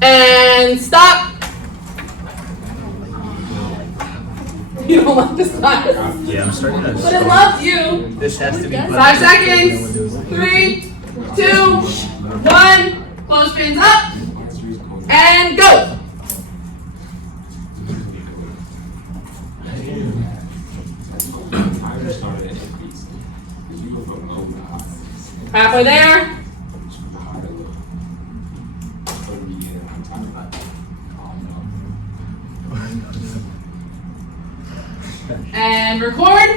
And stop. You don't like this class? Yeah, I'm starting to. But it loves you. This has to be. 5 seconds. 3, 2, 1. Clothespins up. And go. Halfway there. And record.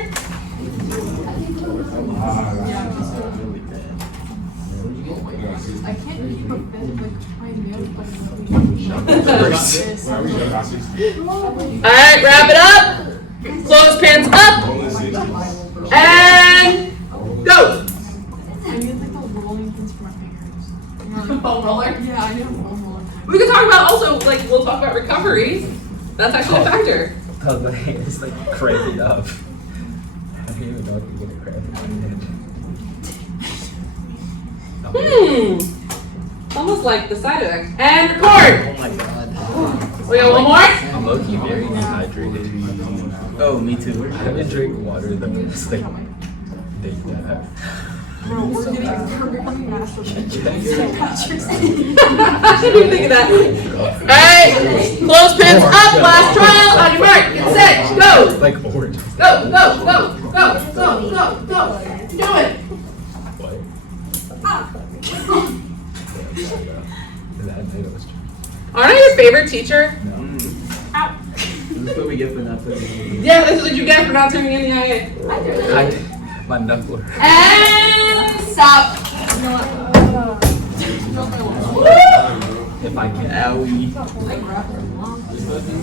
I can't keep up with like my nails. Alright, wrap it up. Clothespins up. And go. I need like the rolling pins for my fingers. Foam roller. Yeah, I need a foam roller. We can talk about also, like, we'll talk about recovery. That's actually a factor. Oh, the hand is like cramping up. I don't even know if you're gonna cramp in my head. It's almost like the side effect. And record. Oh my god. We got one more. I'm low-key very dehydrated. Oh, me too. I haven't drank water the past like day and a half. Bro, we're getting perfectly massive. I didn't even think of that. Alright, clothespins up, last trial, on your mark, get set, go! Like orange. Go, go, go, go, go, go, go. Do it. What? That night was true. Aren't I your favorite teacher? No. Ow. This is what we get for not putting in. Yeah, this is what you get for not turning in the IA. My knuckler. And stop. If I can. Owie.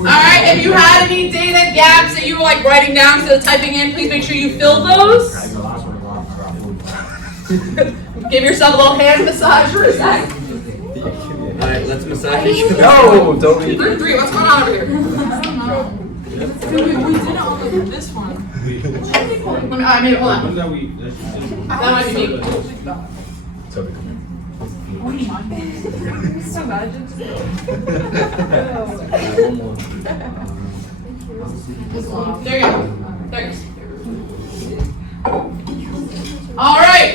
Alright, if you had any data gaps that you were like writing down instead of typing in, please make sure you fill those. Give yourself a little hand massage for a sec. Alright, let's massage each other. No, don't eat. 3, what's going on over here? I don't know. We did it on like this one. I mean, hold on. That might be me. Sorry. So bad. One more. There you go. There it goes. Alright.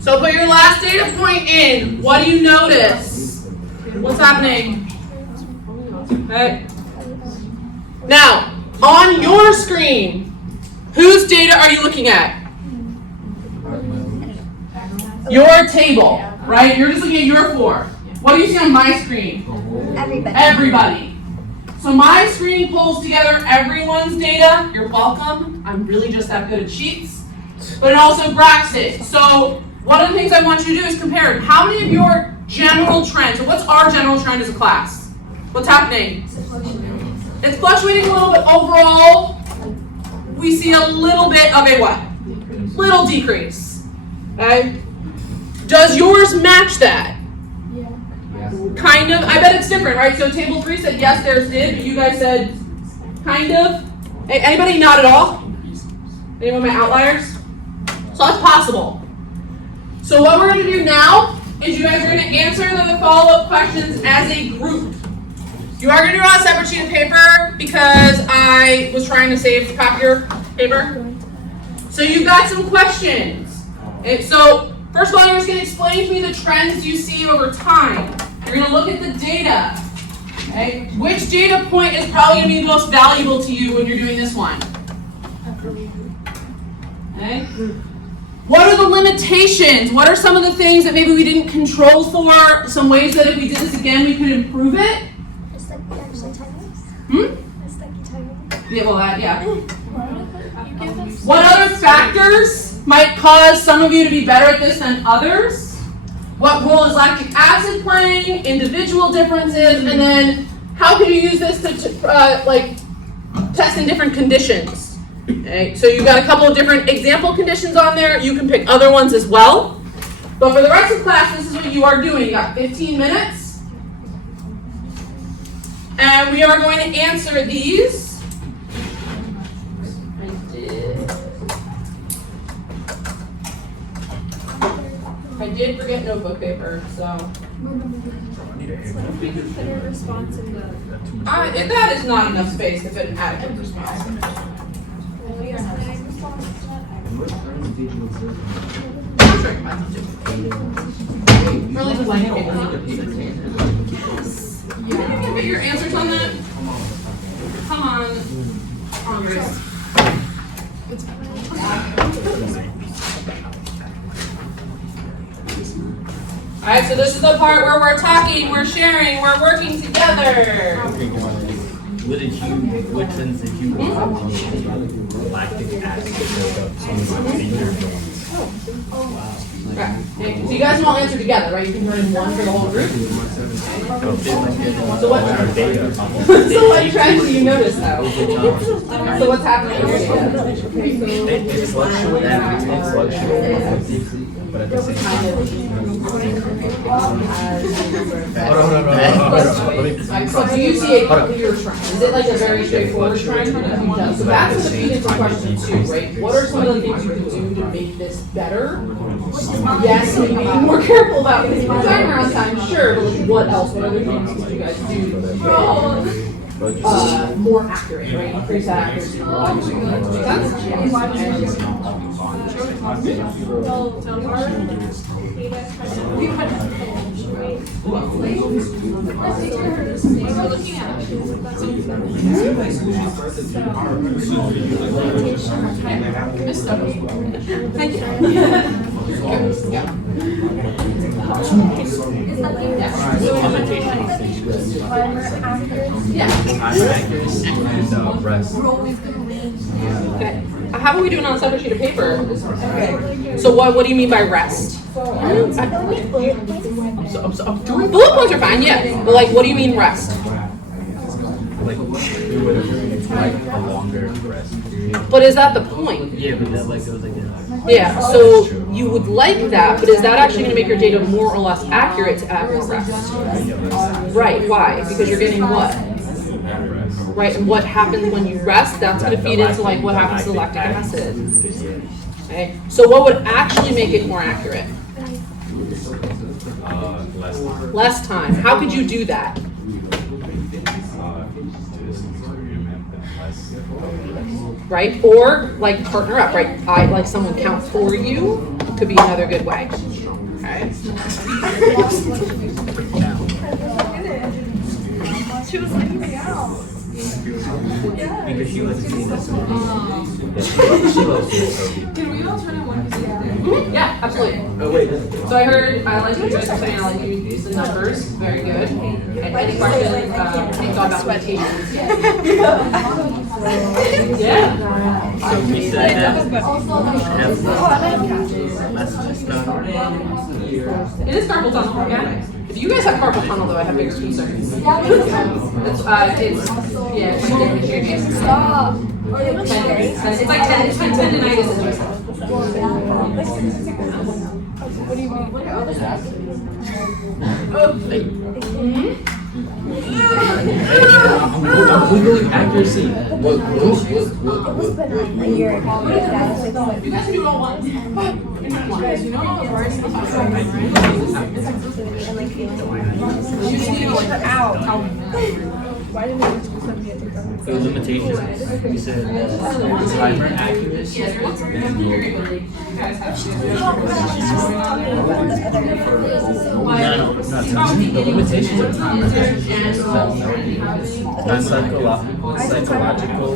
So put your last data point in. What do you notice? What's happening? Okay. Now, on your screen, whose data are you looking at? Your table, right? You're just looking at your 4. What do you see on my screen? Everybody. So my screen pulls together everyone's data. You're welcome. I'm really just that good at sheets. But it also graphs it. So one of the things I want you to do is compare how many of your general trends, so what's our general trend as a class? What's happening? It's fluctuating a little bit. Overall, we see a little bit of a what? Little decrease. Okay? Does yours match that? Yeah. Kind of. I bet it's different, right? So table 3 said yes, theirs did, but you guys said kind of. Anybody not at all? Anyone my outliers? So that's possible. So what we're going to do now is you guys are going to answer the follow-up questions as a group. You are going to do it on a separate sheet of paper because I was trying to save copier paper. So you've got some questions. Okay, so first of all, you're just going to explain to me the trends you see over time. You're going to look at the data. Okay? Which data point is probably going to be the most valuable to you when you're doing this one? Okay? What are the limitations? What are some of the things that maybe we didn't control for? Some ways that if we did this again, we could improve it? It's like actually timings. It's like timing. Yeah, well, that, yeah. What other factors might cause some of you to be better at this than others? What role is lactic acid playing? Individual differences, and then how can you use this to like test in different conditions? Okay, so you've got a couple of different example conditions on there. You can pick other ones as well. But for the rest of the class, this is what you are doing. You got 15 minutes. And we are going to answer these. I did forget notebook paper, so. That is not enough space to fit an adequate response. I'm sure I can find some too. Really just like paper, huh? You think you can fit your answers on that? Come on. Come on, Grace. Alright, so this is the part where we're talking, we're sharing, we're working together. Which ones did you lactic acid buildup in your bones? Okay. So you guys can all answer together, right? You can turn in one for the whole group. So what? So what trends do you notice though? So what's happening? It fluctuates, but at the same time. So do you see a clear trend? Is it like a very straightforward trend? So that's the feed into question 2, right? What are some of the things you can do to make this better? Yes, maybe be more careful about this turnaround time, sure, but like what else? What other things could you guys do to make it more accurate, right? Increase that accuracy. Thank you. Time accuracy and rest. Okay. How about we do it on a separate sheet of paper? Okay. So what do you mean by rest? Bullet points are fine, yeah. But like, what do you mean rest? Like, we would have like a longer rest period. But is that the point? Yeah, but that like goes like that. Yeah, so you would like that, but is that actually going to make your data more or less accurate to add more rest? Right, why? Because you're getting what? Right, and what happens when you rest, that's going to feed into like what happens to lactic acid. Okay, so what would actually make it more accurate? Less time. How could you do that? Right, or like partner up, right? I like someone count for you could be another good way. Okay. She was leaving me out. Because she was seeing this one. Can we all turn in one? Yeah, absolutely. Oh wait. So I heard, I like what you guys are saying, I like you use the numbers, very good. And any questions, any thought about meditations? Yeah. So we said that It is carpal tunnel, yeah. If you guys have carpal tunnel though, I have bigger concerns. It's yeah, it's like different. Stop. It's like tendinitis in yourself. What do you mean? I'm Googling accuracy. It was been like a year ago. You guys do it all once. Guys, you know how hard it is to And like feeling out. Why didn't we do something at The limitations. We said timer accuracy. Yes, once we're done here, you guys have to. The limitations are timer accuracy. Psychological.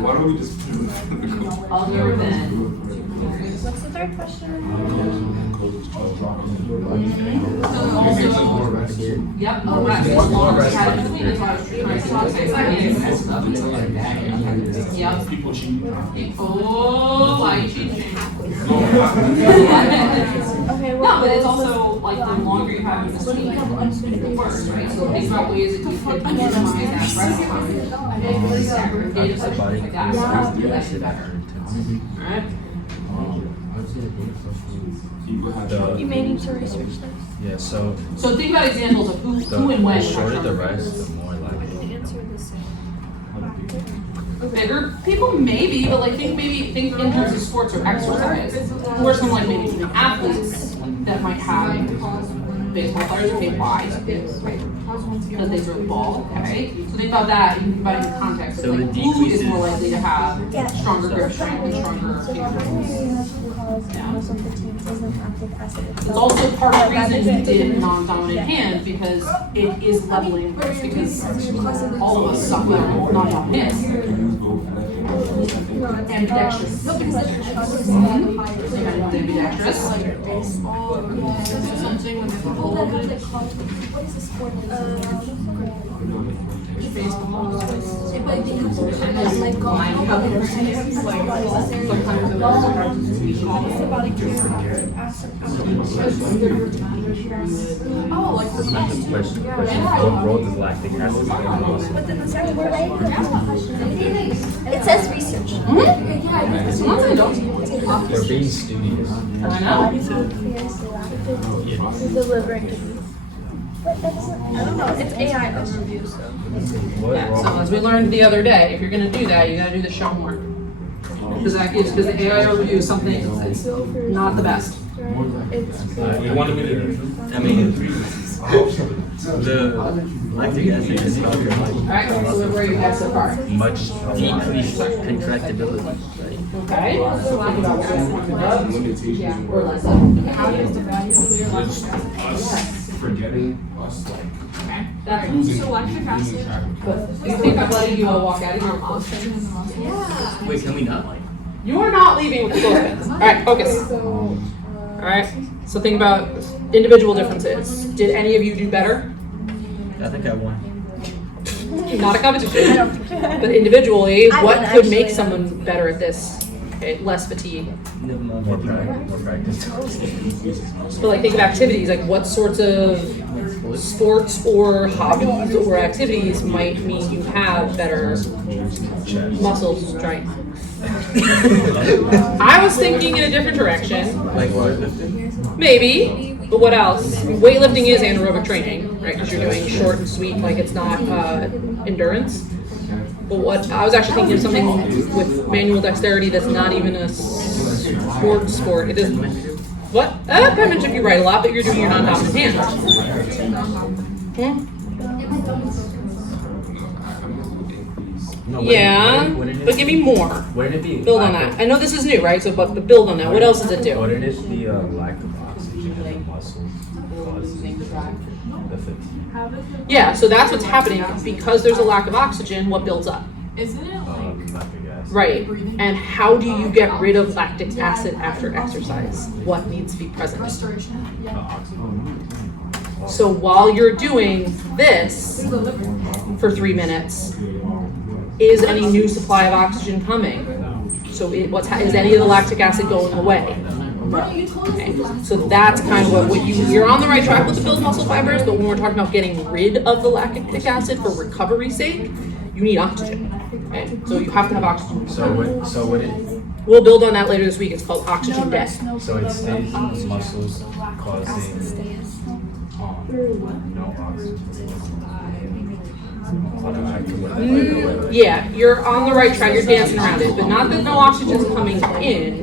Why don't we just? Other than. What's the third question? Yep. Oh, right. Yep. Oh, why you cheating? Okay, No, but it's also like the longer you have in between, the worse, right? So think about ways that you could minimize that rest time. Data sets like that. That's better. Alright? you may need to research this. Yeah, so So think about examples of who and when. the shorter the rest, the more likely. Answer the same. Bigger people, maybe, but like think in terms of sports or exercise. Who are some like maybe athletes that might have baseball players are paid wide because they throw the ball, okay? So think about that, you can think about it in context. So Like it who is decreases- more likely to have Yeah. stronger grip strength and stronger fingertips? Most of the teams is lactic acid. It's also part of the reason we did non-dominant hand because it is leveling grips because all of us suck with our non-dominant hands. Ambidextrous. Ambidextrous. Something with What is the sport? Oh, like the Question, what role does lactic acid play in the muscle? Sorry, we're right. It says research. We're being studious. I know. Delivering. I don't know, it's AI overview, so. What Yeah, role? so as we learned the other day, if you're gonna do that, you gotta do the show homework. Because the AI overview is something that's not the best. You wanted me to, I mean, the lactic acid is how you're Alright, so where are you guys so far? much decreased contractibility, right? Okay, so think about that. Limitations Or less of. How does the value clear Just us forgetting us, like That's losing. So lactic acid. losing track of good. You think I'm letting you all walk out of here? Oxygen in the muscle? Wait, can we not? You are not leaving with the clothespins. Alright, focus. Alright, so think about individual differences. Did any of you do better? I think I won. Not a competition, but individually, I what would could make actually- someone better at this? Okay, less fatigue. More practice. But like think of activities, like what sorts of sports or hobbies or activities might mean you have better muscle strength? I was thinking in a different direction. Like weightlifting? Maybe, but what else? Weightlifting is anaerobic training, right? Because you're doing short and sweet, like it's not endurance. But what I was actually thinking of something with manual dexterity that's not even a sport. It is what? Penmanship you write a lot, but you're doing your non-dominant hand. No, Yeah, wouldn't but give me more. Wouldn't it be Build on lack that. I know this is new, right? So, but build on that. What else does it of- do? Wouldn't it be lack of oxygen in the muscles causing the fatigue? Yeah, so that's what's happening because there's a lack of oxygen. What builds up? Isn't it like? Lactic acid. Right. And how do you get rid of lactic acid after exercise? What needs to be present? Restoration. Yeah. So while you're doing this for 3 minutes, is any new supply of oxygen coming? So is any of the lactic acid going away? Okay. So that's kind of what you're on the right track with the build muscle fibers, but when we're talking about getting rid of the lactic acid for recovery's sake, you need oxygen. Okay. So you have to have oxygen. So when it We'll build on that later this week. It's called oxygen debt. so it stays in the muscles causing no oxygen. Yeah, you're on the right track. You're dancing around it, but not that no oxygen's coming in.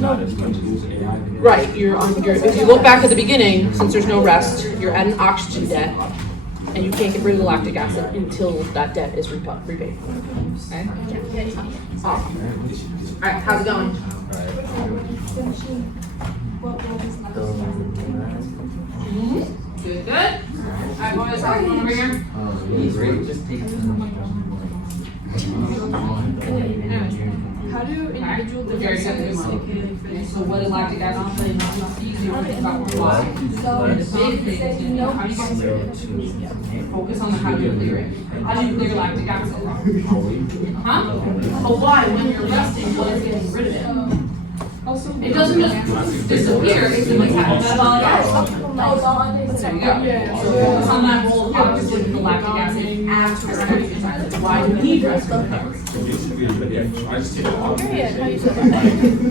Not as much as Right. If you look back at the beginning, since there's no rest, you're at an oxygen debt, and you can't get rid of the lactic acid until that debt is repaid. Okay. Awesome. All right. How's it going? Good. Good. All right, boys. How's it going over here? How do individual Very good. differences indicate for this? So what is lactic acid? It's easier to think about why. The big thing is you know how do you get rid of it? Focus on the how do you clear it. How do you clear lactic acid? Huh? But why? When you're resting, what is getting rid of it? It doesn't just disappear, it's like metabolic acid. There you go. So focus on that role of oxygen and the lactic acid after exercise. Why do we need rest recovery? So basically, I just take it off.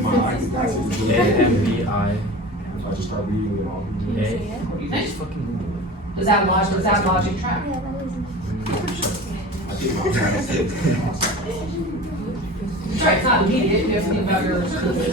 My lactic acid is really- AMBI. So I just start reading it all. What do you think? Does that logic track? Yeah, that is. That's right, it's not immediate. You have to think about your